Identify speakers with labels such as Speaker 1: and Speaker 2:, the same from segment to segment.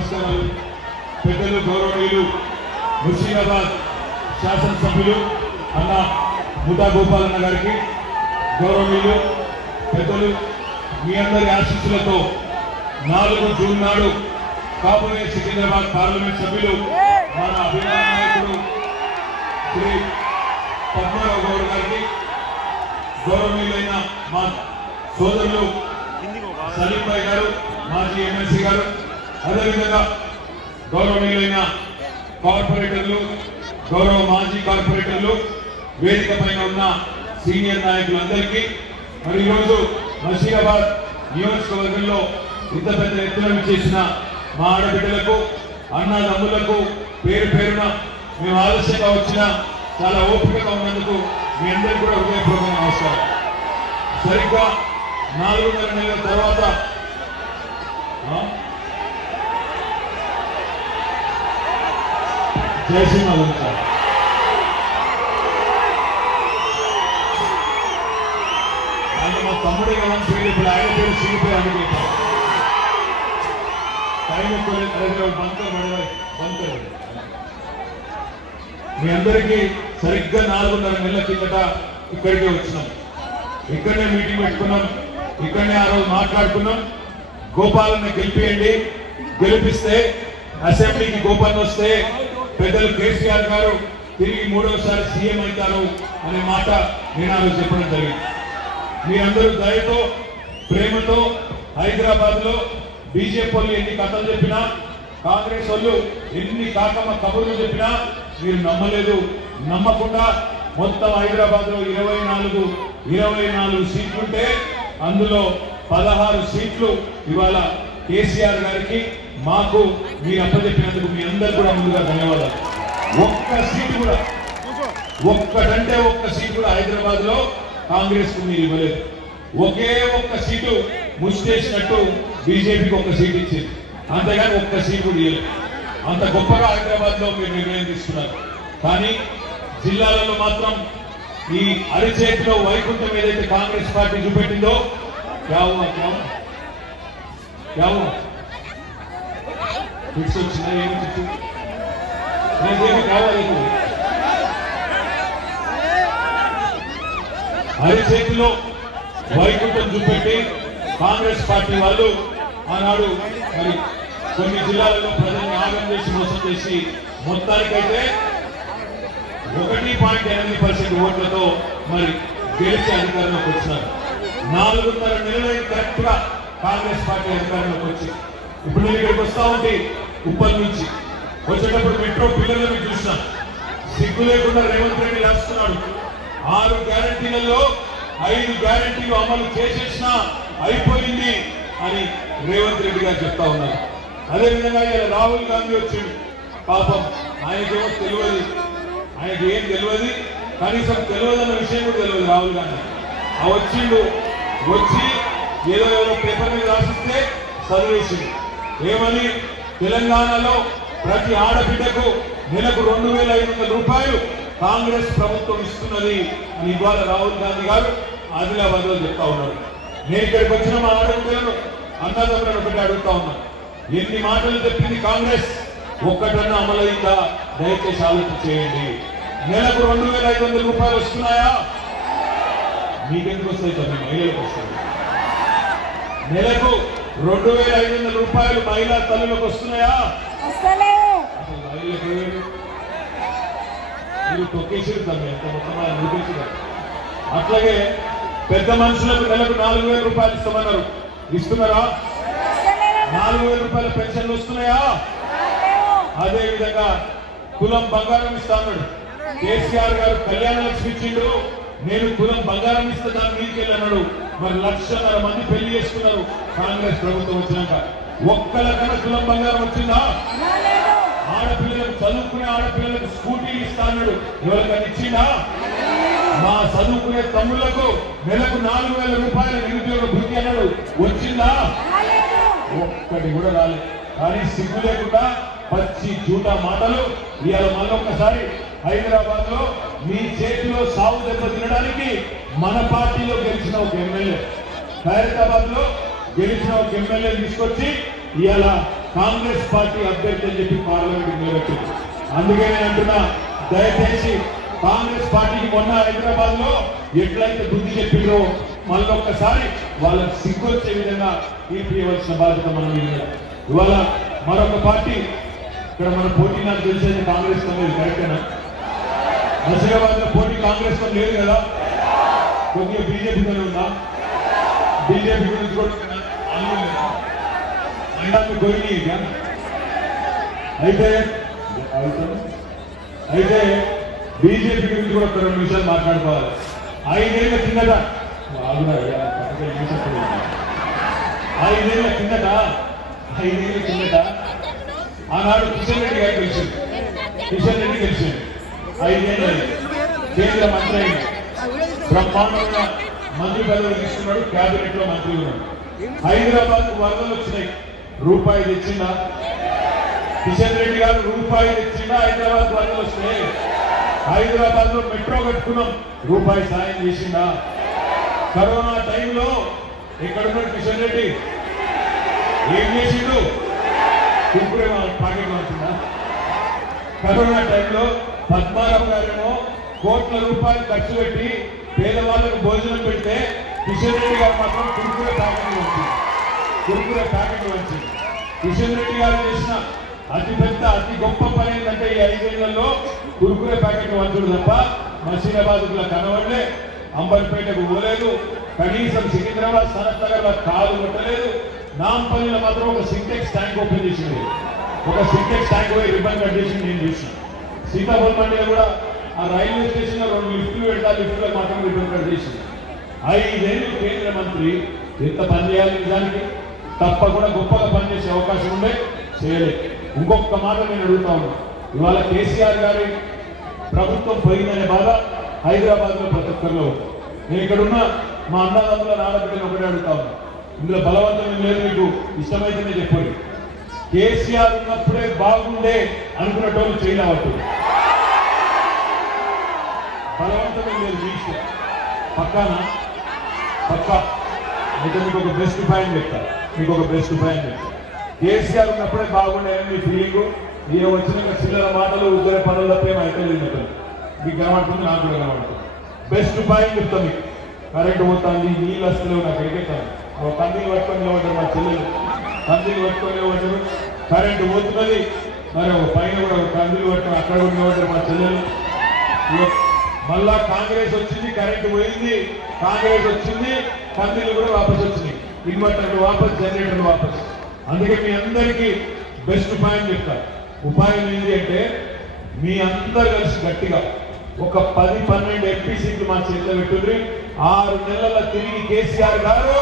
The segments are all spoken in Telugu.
Speaker 1: నమస్కారాలు పెద్దలు గౌరవనీయులు ముర్షిదాబాద్ శాసనసభ్యులు అన్న ముదా గోపాలన్న గారికి గౌరవనీయులు పెద్దలు మీ అందరి ఆశీస్సులతో నాలుగు జూన్ నాడు కాబోయే సికింద్రాబాద్ పార్లమెంట్ సభ్యులు మన అభిమాన నాయకుడు శ్రీ పద్మారావు గౌడ్ గారికి గౌరవనీయులైన మా సోదరులు సలీం భాయ్ గారు మాజీ ఎమ్మెల్సీ గారు అదేవిధంగా గౌరవనీయులైన కార్పొరేటర్లు గౌరవ మాజీ కార్పొరేటర్లు వేదిక పైన ఉన్న సీనియర్ నాయకులందరికీ మరి ఈరోజు మషీరాబాద్ నియోజకవర్గంలో ఇంత పెద్ద ఎత్తున చేసిన మా ఆడబిడ్డలకు అన్నదమ్ములకు పేరు పేరున మేము ఆలస్యంగా వచ్చిన చాలా ఓపికగా ఉన్నందుకు మీ అందరికీ కూడా హృదయపూర్వక నమస్కారం. సరిగ్గా నాలుగున్నర నెలల తర్వాత ఆ? జై శ్రీరామ్ ఆయన మా తమ్ముడే కదా పేరు ఇప్పుడు ఆయన పేరు శ్రీపేరు అనుకుంటాం టైం ఎక్కువ బంకర్ బంకర్ మీ అందరికీ సరిగ్గా నాలుగున్నర నెలల కిందట ఇక్కడికి వచ్చినాం. ఇక్కడనే మీటింగ్ పెట్టుకున్నాం. ఇక్కడనే ఆ రోజు మాట్లాడుకున్నాం. గోపాలను గెలిపియండి. గెలిపిస్తే అసెంబ్లీకి గోపాల్ వస్తే పెద్దలు కేసీఆర్ గారు తిరిగి మూడవసారి సీఎం అవుతారు అనే మాట నేను చెప్పడం జరిగింది. మీరందరూ దయతో ప్రేమతో హైదరాబాద్లో బీజేపీ వాళ్ళు ఎన్ని కథలు చెప్పినా కాంగ్రెస్ వాళ్ళు ఎన్ని కాకమ్మ కబుర్లు చెప్పినా మీరు నమ్మలేదు. నమ్మకుండా మొత్తం హైదరాబాద్లో ఇరవై నాలుగు ఇరవై నాలుగు సీట్లుంటే అందులో పదహారు సీట్లు ఇవాళ కేసీఆర్ గారికి మాకు మీరు అప్పచెప్పినందుకు మీ అందరు కూడా ముందుగా ధన్యవాదాలు. ఒక్క సీటు కూడా ఒక్కటంటే ఒక్క సీటు కూడా హైదరాబాద్లో కాంగ్రెస్కు మీరు ఇవ్వలేదు. ఒకే ఒక్క సీటు ముసిచేసినట్టు బీజేపీకి ఒక్క సీట్ ఇచ్చింది. అంతేగాని ఒక్క సీటు కూడా ఇవ్వలేదు. అంత గొప్పగా హైదరాబాద్లో మీరు నిర్ణయం తీసుకున్నారు. కానీ జిల్లాలలో మాత్రం ఈ అరిచేతిలో వైకుంఠం ఏదైతే కాంగ్రెస్ పార్టీ చూపెట్టిందో క్యావు క్యావు క్యావు ఫిక్స్ వచ్చిందా ఏమి ఫిక్స్ నేనేమి కావాలి అరిచేతిలో వైకుంఠం చూపెట్టి కాంగ్రెస్ పార్టీ వాళ్ళు ఆనాడు మరి కొన్ని జిల్లాలలో ప్రజల్ని ఆగం చేసి మోసం చేసి మొత్తానికైతే ఒకటి పాయింట్ ఎనిమిది పర్సెంట్ ఓట్లతో మరి గెలిచి అధికారంలోకి వచ్చినారు. నాలుగున్నర నెలలైన కరెక్ట్ కాంగ్రెస్ పార్టీ అధికారంలోకి వచ్చి ఇప్పుడు నేను ఇక్కడికి వస్తా ఉంటే ఉప్పల్ నుంచి వచ్చేటప్పుడు మెట్రో పిల్లలను చూసినా. సిగ్గు లేకుండా రేవంత్ రెడ్డి రాస్తున్నాడు. ఆరు గ్యారంటీలలో ఐదు గ్యారంటీలు అమలు చేసేసిన అయిపోయింది అని రేవంత్ రెడ్డి గారు చెప్తా ఉన్నారు. అదేవిధంగా ఇలా రాహుల్ గాంధీ వచ్చింది పాపం ఆయనకేమో తెలియదు. ఆయనకి ఏం తెలియదు? కనీసం తెలియదన్న విషయం కూడా తెలియదు రాహుల్ గాంధీ. ఆ వచ్చిండు వచ్చి ఏదో ఏదో పేపర్ మీద రాసిస్తే చదివేసింది. ఏమని? తెలంగాణలో ప్రతి ఆడబిడ్డకు నెలకు రెండు వేల ఐదు వందల రూపాయలు కాంగ్రెస్ ప్రభుత్వం ఇస్తున్నది అని ఇవాళ రాహుల్ గాంధీ గారు ఆదిలాబాద్లో చెప్తా ఉన్నారు. నేను ఇక్కడికి వచ్చిన మా ఆడబిడ్డలను అన్నదమ్ములను ఒకటి అడుగుతా ఉన్నాను ఎన్ని మాటలు చెప్పింది కాంగ్రెస్? ఒక్కటన్నా అమలైందా? దయచేసి ఆలోచన చేయండి. నెలకు రెండు వేల ఐదు వందల రూపాయలు వస్తున్నాయా? మీకెందుకు వస్తాయి సార్? మీ మహిళలకు వస్తాయి. నెలకు రెండు వేల ఐదు వందల రూపాయలు మహిళా తల్లులకు వస్తున్నాయా?
Speaker 2: వస్తలే.
Speaker 1: అసలు మహిళలకు ఏమి? మీరు తొక్కేసారు తమ్మి ఎంత మొత్తం నిలిపేసారు అట్లాగే పెద్ద మనుషులకు నెలకు నాలుగు వేల రూపాయలు ఇస్తామన్నారు. ఇస్తున్నారా? నాలుగు వేల రూపాయల పెన్షన్లు వస్తున్నాయా? అదే విధంగా కులం బంగారం ఇస్తా అన్నాడు. కేసీఆర్ గారు కళ్యాణ లక్ష్మి ఇచ్చిండు. నేను కులం బంగారం ఇస్తా దాని మీదకి అన్నాడు. మరి లక్షన్నర మంది పెళ్ళి చేసుకున్నారు. కాంగ్రెస్ ప్రభుత్వం వచ్చినాక. ఒక్కలకన్నా కులం బంగారం వచ్చిందా? ఆడపిల్లలకు చదువుకునే ఆడపిల్లలకు స్కూటీలు ఇస్తా అన్నాడు. ఎవరికైనా ఇచ్చిందా? మా చదువుకునే తమ్ముళ్ళకు నెలకు నాలుగు వేల రూపాయల నిరుద్యోగ భృతి అన్నాడు. వచ్చిందా? ఒక్కటి కూడా రాలేదు. కానీ సిగ్గు లేకుండా పచ్చి జూటా మాటలు ఇవాళ మళ్ళొక్కసారి హైదరాబాద్లో మీ చేతిలో సాగు దెబ్బ తినడానికి మన పార్టీలో గెలిచిన ఒక ఎమ్మెల్యే. ఖైరతాబాద్లో గెలిచిన ఒక ఎమ్మెల్యే తీసుకొచ్చి ఇవాళ కాంగ్రెస్ పార్టీ అభ్యర్థి అని చెప్పి పార్లమెంట్ నిలబెట్టింది. అందుకే నేను అంటున్నా దయచేసి కాంగ్రెస్ పార్టీకి మొన్న హైదరాబాద్లో ఎట్లయితే బుద్ధి చెప్పిందో మళ్ళీ ఒక్కసారి వాళ్ళకి సిగ్గొచ్చే విధంగా తీర్పియవలసిన బాధ్యత మనం మీద ఇవాళ మరొక పార్టీ ఇక్కడ మన పోటీ నాకు తెలిసేది కాంగ్రెస్తో కరెక్టేనా? హైదరాబాద్లో పోటీ కాంగ్రెస్లో లేదు కదా? కొద్దిగా బీజేపీతో ఉందా? బీజేపీ గురించి కూడా అండాన్ని అయినా అయితే అయితే బీజేపీ గురించి కూడా రెండు నిమిషాలు మాట్లాడుకోవాలి. ఐదేళ్ళ కిందట ఆగురా, ఐదేళ్ళ కిందట ఐదేళ్ళ కిందట ఆనాడు కిషన్ రెడ్డి గారు గెలిచింది కిషన్ రెడ్డి గెలిచింది ఐదేళ్ళు కేంద్ర మంత్రి అయింది బ్రహ్మాండంగా మంత్రి పదవి తీసుకున్నాడు కేబినెట్లో మంత్రి ఉన్నాడు. హైదరాబాద్ వరదలు వచ్చినాయి. రూపాయి తెచ్చిందా? కిషన్ రెడ్డి గారు రూపాయి తెచ్చిందా? హైదరాబాద్ వరదలు వస్తాయి హైదరాబాద్లో మెట్రో కట్టుకున్నాం. రూపాయి సాయం చేసిందా? కరోనా టైంలో ఎక్కడున్నాడు కిషన్ రెడ్డి? ఏం చేసిండు? కుక్కురే పాకెట్ వచ్చిందా కరోనా టైంలో పద్మారావు గారేమో కోట్ల రూపాయలు ఖర్చు పెట్టి పేదవాళ్ళకు భోజనం పెడితే కిషన్ రెడ్డి గారు మాత్రం కురుకురే ప్యాకెట్లు వచ్చింది కురుకురే ప్యాకెట్లు వచ్చింది కిషన్ రెడ్డి గారు చేసిన అతి పెద్ద అతి గొప్ప పని ఏంటంటే ఈ ఐదేళ్ళలో కురుకురే ప్యాకెట్లు వంచుడు తప్ప మసీనాబాద్ కనబడలే అంబర్పేటకు పోలేదు కనీసం సికింద్రాబాద్ సనత్ నగర్లో కాలు కొట్టలేదు నాంపల్లిలో మాత్రం ఒక సింటెక్స్ ట్యాంక్ ఓపెన్ చేసింది. ఒక సింటెక్స్ ట్యాంక్ పోయి రిబ్బన్ కట్ చేసి నేను చూసిన. సీతాఫల్ మండలి కూడా ఆ రైల్వే స్టేషన్లో రెండు లిఫ్ట్లు పెడతా లిఫ్ట్లో మాత్రం రిబ్బన్ చేసింది. ఐదేళ్ళు కేంద్ర మంత్రి ఎంత పని చేయాలి నిజానికి? తప్పకుండా గొప్పగా పనిచేసే అవకాశం ఉండే చేయలేదు. ఇంకొక మాట నేను అడుగుతా ఉన్నా. ఇవాళ కేసీఆర్ గారి ప్రభుత్వం పోయిందనే బాధ హైదరాబాద్లో ప్రతి ఒక్కరిలో నేను ఇక్కడ ఉన్న మా అన్నదమ్ముల నాడబిడ్డను ఒకటే అడుగుతా ఉన్నా. ఇందులో బలవంతం లేదు మీకు? ఇష్టమైతేనే చెప్పండి. కేసీఆర్ ఉన్నప్పుడే బాగుండే అనుకున్నటోళ్ళు చేయలేవట్టు బలవంతం మీరు లేదు మీ పక్క. అయితే మీకు ఒక బెస్ట్ పాయింట్ చెప్తా మీకు ఒక బెస్ట్ పాయింట్ చెప్తా కేసీఆర్ ఉన్నప్పుడే బాగుండేది మీ ఫీలింగ్ ఏ వచ్చిన చిల్లర మాటలు ఉద్దర పనులు తప్ప అయితే లేదు ఇక్కడ. మీకు కనబడుతుంది నాకు కూడా కనబడుతుంది. బెస్ట్ పాయింట్ చెప్తా మీకు. కరెంట్ పోతుంది నీళ్ళు వస్తలేవు నాకు ఎడికెట్టాను ఒక కందిని పట్టుకొని నిలబడ్డారు మా చెల్లెలు. కందిని పట్టుకొని నిలబడ్డారు కరెంటు పోతున్నది. మరి ఒక పైన కూడా ఒక కందిని పట్టుకొని అక్కడ కూడా నిలబడ్డారు మా చెల్లెలు. మళ్ళా కాంగ్రెస్ వచ్చింది కరెంట్ పోయింది కాంగ్రెస్ వచ్చింది కంపెనీలు కూడా వాపస్ వచ్చినాయి. ఇన్వర్టర్లు వాపస్ జనరేటర్లు వాపస్. అందుకే మీ అందరికీ బెస్ట్ ఉపాయం చెప్తా. ఉపాయం ఏంటి అంటే మీ అందరు కలిసి గట్టిగా ఒక పది పన్నెండు ఎంపీ సీట్లు మా చేతిలో పెట్టుండ్రి ఆరు నెలల తిరిగి కేసీఆర్ గారు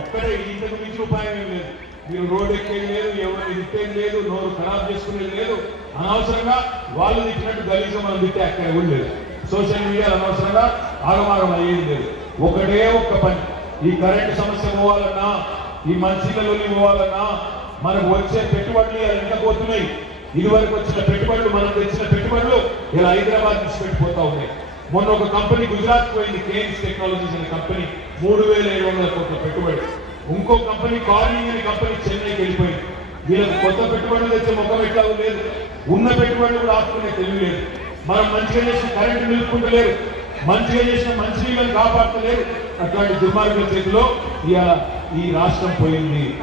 Speaker 1: ఒక్కడే ఇంతకు మించి ఉపాయం ఏం లేదు. మీరు రోడ్ ఎక్కేది లేదు ఎవరిని తిట్టేది లేదు నోరు ఖరాబ్ చేసుకునేది లేదు. అనవసరంగా వాళ్ళు తిట్టినట్టు గలీజం మనం తిట్టే అక్కడ కూడా లేదు. సోషల్ మీడియా అనవసరంగా ఆగమాగం అయ్యేది లేదు. ఒకటే ఒక్క పని. ఈ కరెంటు సమస్య పోవాలన్నా ఈ మంచిలలో పోవాలన్నా మనకు వచ్చే పెట్టుబడులు ఇలా ఎంత పోతున్నాయి. ఇదివరకు వచ్చిన పెట్టుబడులు మనం తెచ్చిన పెట్టుబడులు ఇలా హైదరాబాద్ నుంచి పెట్టిపోతా ఉన్నాయి. మొన్న ఒక కంపెనీ గుజరాత్ పోయింది కేఎన్స్ టెక్నాలజీస్ అనే కంపెనీ. మూడు వేల ఏడు వందల కోట్ల పెట్టుబడి. ఇంకో కంపెనీ కార్నింగ్ అనే కంపెనీ చెన్నైకి వెళ్ళిపోయింది. వీళ్ళకి కొత్త పెట్టుబడులు తెచ్చే ముఖం ఎట్లా లేదు. ఉన్న పెట్టుబడులు కూడా ఆపుకునే తెలివి లేదు. మనం మంచిగా చేసిన కరెంటు నిలుపుకుంటలేరు. మంచిగా చేసిన మంచి నీళ్ళని కాపాడతలేరు. అట్లాంటి దుర్మార్గుల చేతిలో ఇవాళ ఈ రాష్ట్రం పోయింది.